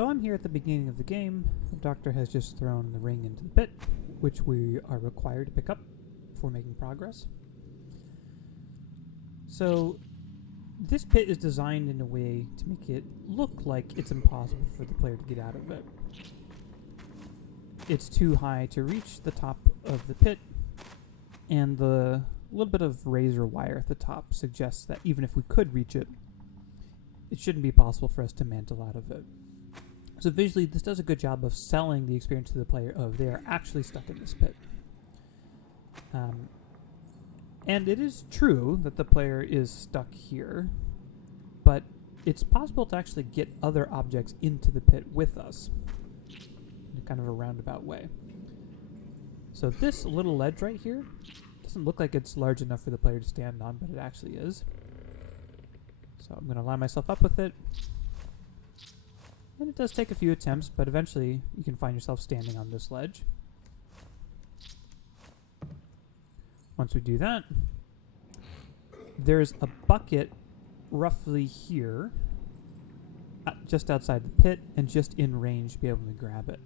So I'm here at the beginning of the game. The doctor has just thrown the ring into the pit, which we are required to pick up before making progress. So this pit is designed in a way to make it look like it's impossible for the player to get out of it. It's too high to reach the top of the pit, and the little bit of razor wire at the top suggests that even if we could reach it, it shouldn't be possible for us to mantle out of it. So visually, this does a good job of selling the experience to the player of they are actually stuck in this pit. And it is true that the player is stuck here, but it's possible to actually get other objects into the pit with us in kind of a roundabout way. So this little ledge right here doesn't look like it's large enough for the player to stand on, but it actually is. So I'm going to line myself up with it. And it does take a few attempts, but eventually you can find yourself standing on this ledge. Once we do that, there's a bucket roughly here, just outside the pit, and just in range to be able to grab it.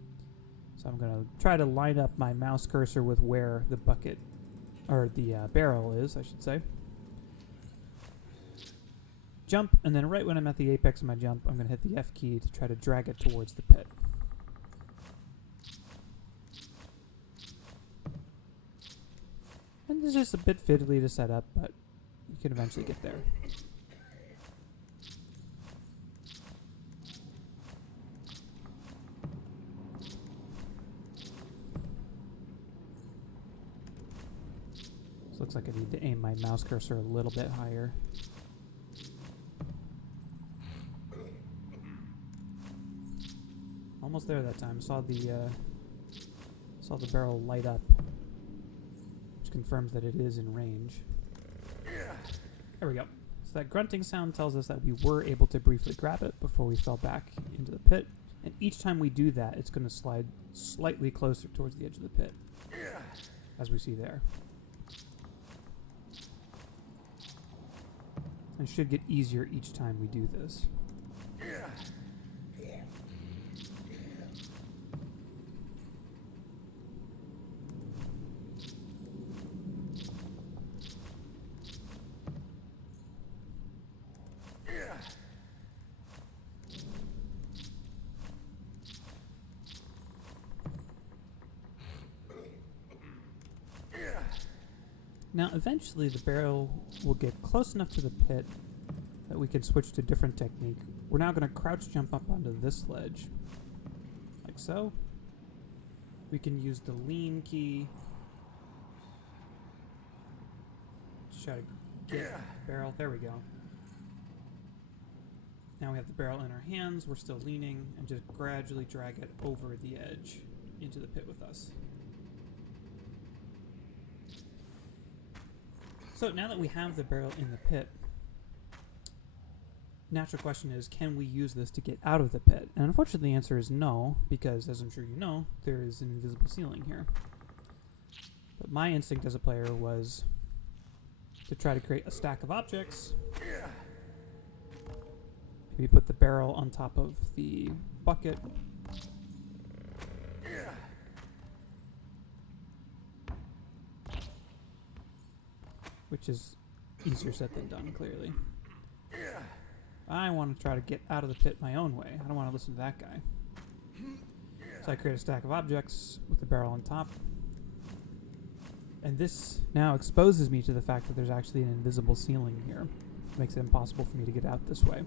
So I'm going to try to line up my mouse cursor with where the bucket, or the barrel is, I should say. Jump, and then right when I'm at the apex of my jump, I'm going to hit the F key to try to drag it towards the pit. And this is just a bit fiddly to set up, but you can eventually get there. This looks like I need to aim my mouse cursor a little bit higher. Almost there that time. Saw the barrel light up, which confirms that it is in range. There we go. So that grunting sound tells us that we were able to briefly grab it before we fell back into the pit. And each time we do that, it's going to slide slightly closer towards the edge of the pit, as we see there. And it should get easier each time we do this. Now, eventually, the barrel will get close enough to the pit that we can switch to a different technique. We're now going to crouch jump up onto this ledge, like so. We can use the lean key to try to get the barrel. There we go. Now we have the barrel in our hands. We're still leaning, and just gradually drag it over the edge into the pit with us. So now that we have the barrel in the pit, natural question is, can we use this to get out of the pit? And unfortunately the answer is no, because as I'm sure you know, there is an invisible ceiling here. But my instinct as a player was to try to create a stack of objects. Maybe put the barrel on top of the bucket. Which is easier said than done, clearly. I want to try to get out of the pit my own way. I don't want to listen to that guy. So I create a stack of objects with the barrel on top. And this now exposes me to the fact that there's actually an invisible ceiling here. It makes it impossible for me to get out this way.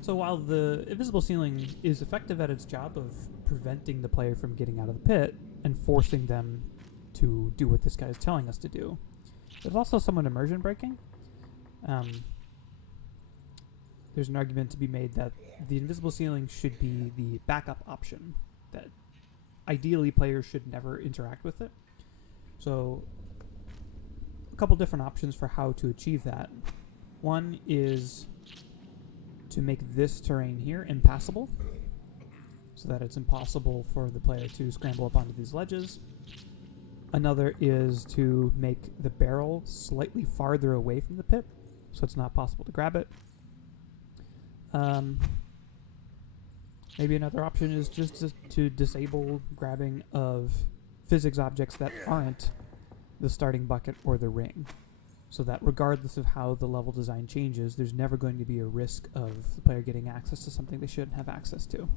So while the invisible ceiling is effective at its job of preventing the player from getting out of the pit and forcing them to do what this guy is telling us to do, there's also somewhat immersion breaking. There's an argument to be made that the invisible ceiling should be the backup option, that ideally players should never interact with it. So a couple different options for how to achieve that. One is to make this terrain here impassable, so that it's impossible for the player to scramble up onto these ledges. Another is to make the barrel slightly farther away from the pit, so it's not possible to grab it. Maybe another option is just to disable grabbing of physics objects that aren't the starting bucket or the ring, so that regardless of how the level design changes, there's never going to be a risk of the player getting access to something they shouldn't have access to.